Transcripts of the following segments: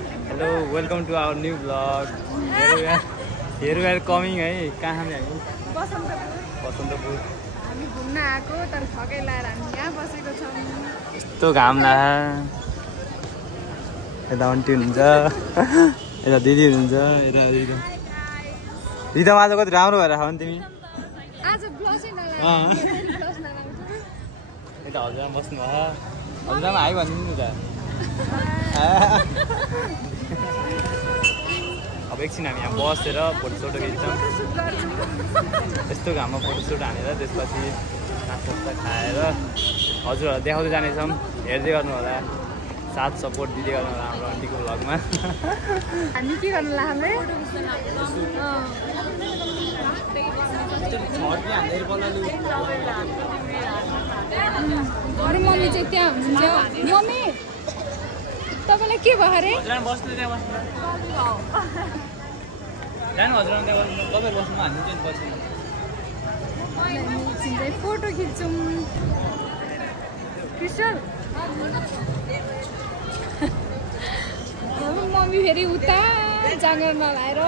Hello, welcome to our new vlog. Here we are coming है कहाँ हामी बसन्तपुर हामी घुम्न आएको तर थकै लाएर हामी यहाँ बसेको छौं यस्तो घाम लाग्यो यता आन्टी हुनुहुन्छ यता दिदी हुनुहुन्छ यता रिदम आज कति राम्रो भएर खाऊ नि तिमी आज ब्लसै नलाग्यो ब्लस नलाग्यो यता हजुरआमा बस्नु भयो हजुरआमा आइ भनिदिनु त अब एकछिन हामी यहाँ बसेर फोटोसोटो खिच्छौँ यस्तो घाममा फोटोसोट हानेर त्यसपछि नास्ता खाएर हजुरहरूलाई देखाउँदै जानेछौँ हेर्दै गर्नु होला साथ सपोर्ट दिँदै गर्नु होला हाम्रो आन्टीको भ्लगमा हामी के गर्नु लाग्यो हाम्रो मम्मी चाहिँ त्यहाँ हुनुहुन्छ मम्मी तपाईलाई के भयो अरे हजुरआमा बस्नु त्यहाँ बस्नु जानु हजुरआमा त्यहाँ बस्नु तपाईँ बस्नु हान्दिन्छ नि पछि एकछिन फोटो खिच्छौँ क्रिस्टल मम्मी फेरि उता जाँगर नलाएर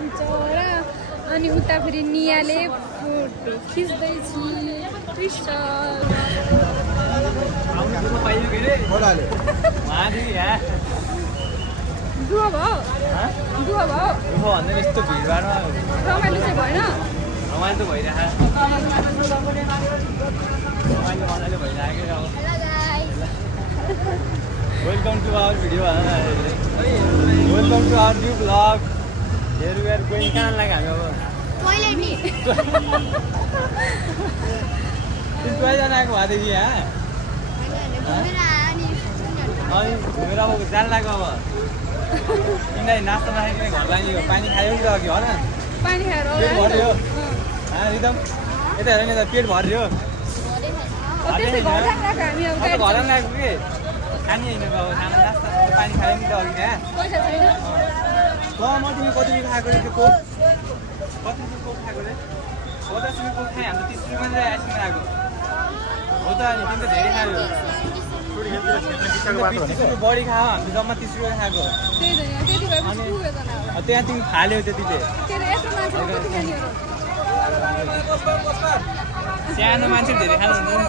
बिचरा अनि उता फेरि नियाले फोटो खिच्दैछ क्रिस्टल दुवा भयो भन्दा यस्तो भिडभाडमा रमाइलो चाहिँ भएन रमाइलो त भइरहेको रमाइलो भइरहेको welcome to our video welcome to our new vlog here where कोही कहाँ लाग्यो हामी अब तिमी कहिलेजना आएको भएदेखि यहाँ अनि घुमेर अब जान लाग्यो अब किनभने नास्ता नखाइकन घर लाग्यो पानी खायो कि अघि होइन पानी खाएर पेट भर्यो रिदम यता हेर नि त पेट भर्यो घर लाग्यो कि खाने होइन अब खाना नास्ता पानी खायो नि त अघि यहाँ पैसा छैन म तिमी कति खाएको रे त्यो कोक कति कोक खाएको रे हो त तिमी कोक खाएँ हाम्रो 30 रुपियाँ मात्रै आइसक्नु आएको हो त अनि तिमी त धेरै खायो 20 रुपियाँ बढी खायो हामीले जम्मा 30 रुपियाँ खाएको त्यहाँ तिमी फाल्यौ त्यतिले सानो मान्छे धेरै खानु हुन्छ नि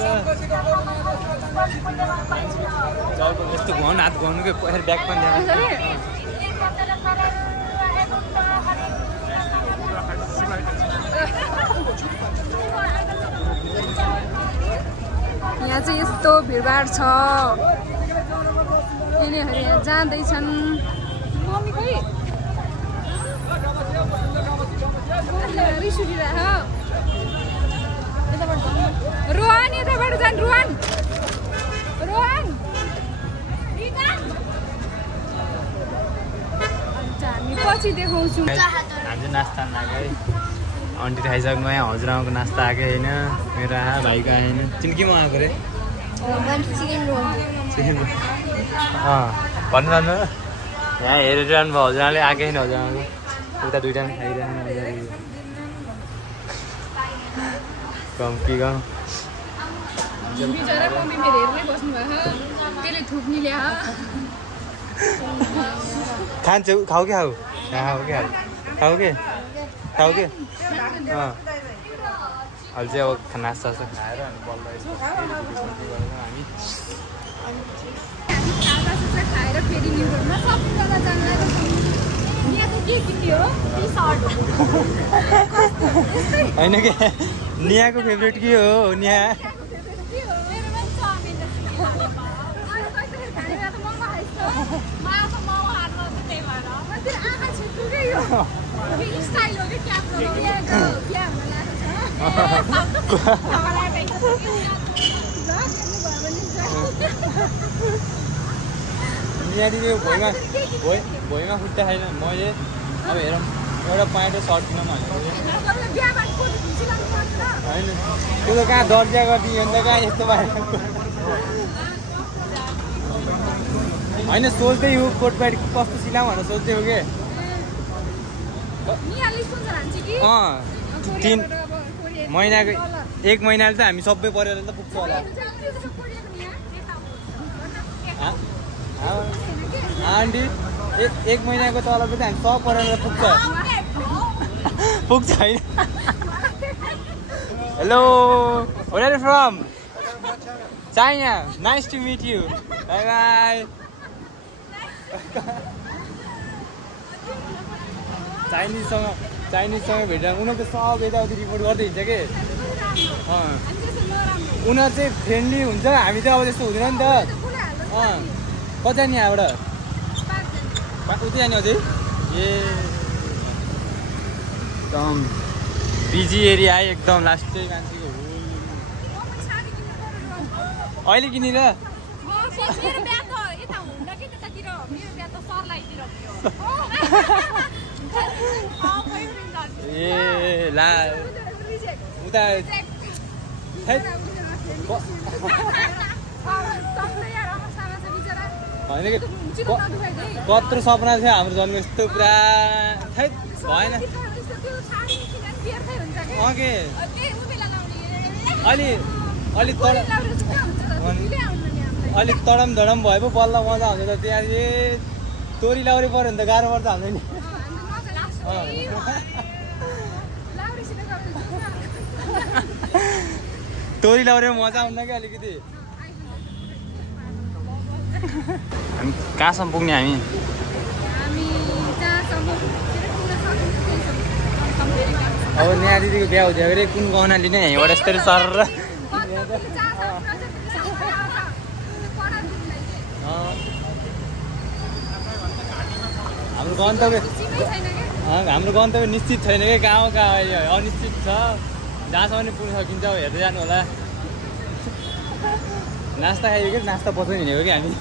त यस्तो घुमाउनु हात घुमाउनु कि फेरि ब्याग पनि यहाँ चाहिँ यस्तो भिडभाड छ यिनीहरू यहाँ जाँदैछन् मम्मी खोइ रिस उठिरहेको रोहन यताबाट जान् रोहन हामी पछि देखाउँछौँ हामी नास्ता लाग्यो है अन्टी खाइसक्नु यहाँ हजुरआमाको नास्ता आएकै होइन मेरो भाइको आएन तिमी के मगाएको रे चिकन रोल भन्नु यहाँ हेरेर जानुभयो हजुरआमाले आएकै छैन हजुरआमाको उता दुइटा पनि खाइरहनु कम्ती बिचरा मम्मी मेरो हेर्दै बस्नु भएको त्यसले थुक्नी ल्या खान्छौ खाऊ कि खाऊ के अहिले चाहिँ अब नास्ता खाएर अनि बल्ल हामी खाएर फेरि न्युरोडमा सबैजना जान होइन के नियाको फेभरेट के हो निया यहाँनिर भुइँमा खुट्टा खाएन मैले अब हेरौँ एउटा प्यान्ट सर्ट किन भनेको होइन त्यो त कहाँ दर्जा गरिदियो अन्त कहाँ यस्तो भएर होइन सोच्दै हो कोट प्यान्ट कस्तो सिलाउँ भनेर सोच्दै हो कि तीन महिनाको 1 महिनाले त हामी सबै परेर त पुग्छ होला आन्टी एक महिनाको तलब चाहिँ हामी सब परेर पुग्छ होइन hello where are you from China nice to meet you bye bye चाइनिजसँग भेटेर उनीहरू त सब यताउति रिपोर्ट गर्दै हिँड्छ कि उनीहरू चाहिँ फ्रेन्डली हुन्छ हामी चाहिँ अब त्यस्तो हुँदैन नि त कति जाने यहाँबाट उतै जाने अझै ए एकदम बिजी एरिया है एकदम लास्टै मान्छेको अहिले किनेर ए ला उता होइन कि कत्रो सपना थियो हाम्रो जन्म यस्तो पुरा भएन के अलिक तडम धडम भए पो बल्ल मजा हुन्छ त त्यहाँ तोरी लाउरी पऱ्यो भने त गाह्रो पर्छ हाम्रो नि तोरी लाउरे मजा आउन कि अलिकति हामी कहाँसम्म पुग्ने हामी अब नेहा दिदीको बिहा हुँदै अरे कुन गहना लिने यहीँबाट यस्तरी सर हाम्रो गन्तव्य निश्चित छैन कि कहाँ अहिले अनिश्चित छ जहाँसम्म पनि पुग्न सकिन्छ हेर्दै जानु होला नास्ता खायो कि नास्ता पछाडि हिँडेको कि हामी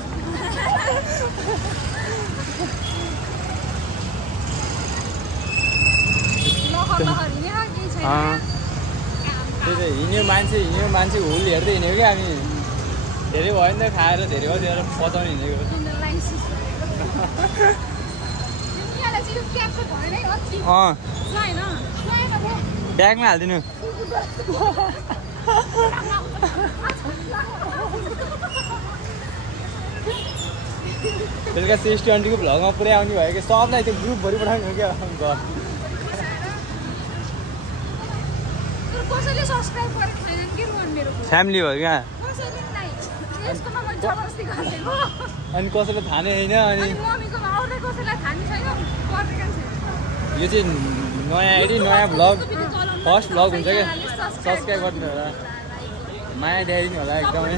त्यही त हिँड्यो मान्छे हुल हेर्दै हिँडेको कि हामी धेरै भयो नि त खाएर धेरै भयो त्यहाँ पचाउने हिँडेको ब्यागमा हालिदिनु बेलुका सिस्टी आन्टीको भ्लगमा पुरै आउने भयो कि सबलाई त्यो ग्रुपभरि पठाउने हो क्या घर फ्यामिली भयो क्या अनि कसैलाई थाहा नै होइन अनि यो चाहिँ नयाँ आइडी नयाँ भ्लग फर्स्ट भ्लग हुन्छ क्या सब्सक्राइब गरिदिनु होला माया देखाइदिनु होला एकदमै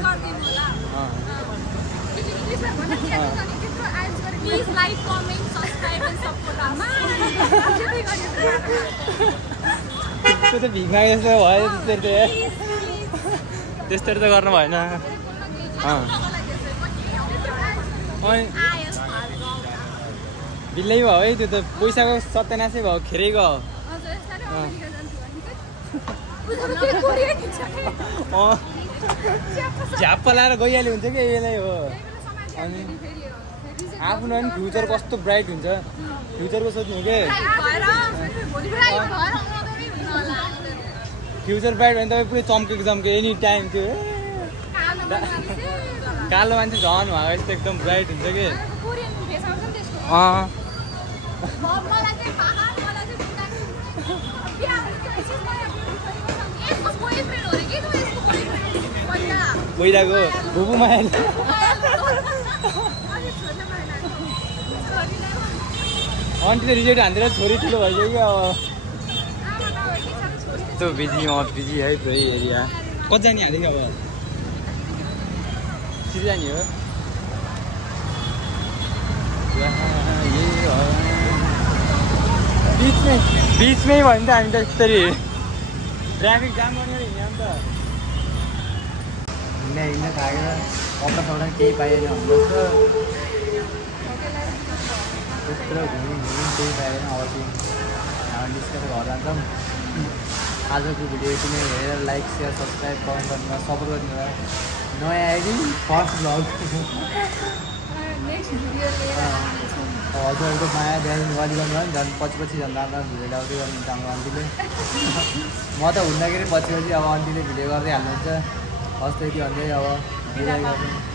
त्यो त भिखमा जस्तो भयो त्यस्तरी त गर्नु भएन बिल्लै भयो है त्यो त पैसाको सत्यानाशै भयो खेरै गयो झ्याप्प लाएर गइहाल्यो हुन्छ कि यसलाई हो अनि आफ्नो पनि फ्युचर कस्तो ब्राइट हुन्छ फ्युचरको सोच्नु के फ्युचर ब्राइट भने तपाईँ पुरै चम्केको एनी टाइम त्यो कालो मान्छे झन् भएको यस्तो एकदम ब्राइट हुन्छ कि पहिलाको भुबु माया अन्टीले रिजेक्ट हान्दिएर छोरी ठुलो भइसक्यो कि अब यस्तो बिजी है पुरै एरिया कति जाने हालेको अब सिधै जाने हो बिचमै भयो नि त हामी त यस्तरी ट्राफिक जाम गर्ने हिँड्यो नि त हिँड्न थाकेर कपडा सपडा केही पाएन हाम्रो त्यत्रो घुम्यौँ केही पाएन अब चाहिँ हामी निस्केर घर जान्छौँ आजको भिडियो यति नै हेरेर लाइक सेयर सब्सक्राइब कमेन्ट गर्नु सपोर्ट गर्नु होला नयाँ आइडी फर्स्ट भ्लग हजुरहरूको माया देखाइदिनु गाली गर्नु भयो नि झन् पछि झन् राम्रो भिडियो ल्याउँदै गर्नुहुन्छ हाम्रो आन्टीले म त हुँदाखेरि पछि अब आन्टीले भिडियो गर्दै हाल्नुहुन्छ हस् त्यति भन्दै अब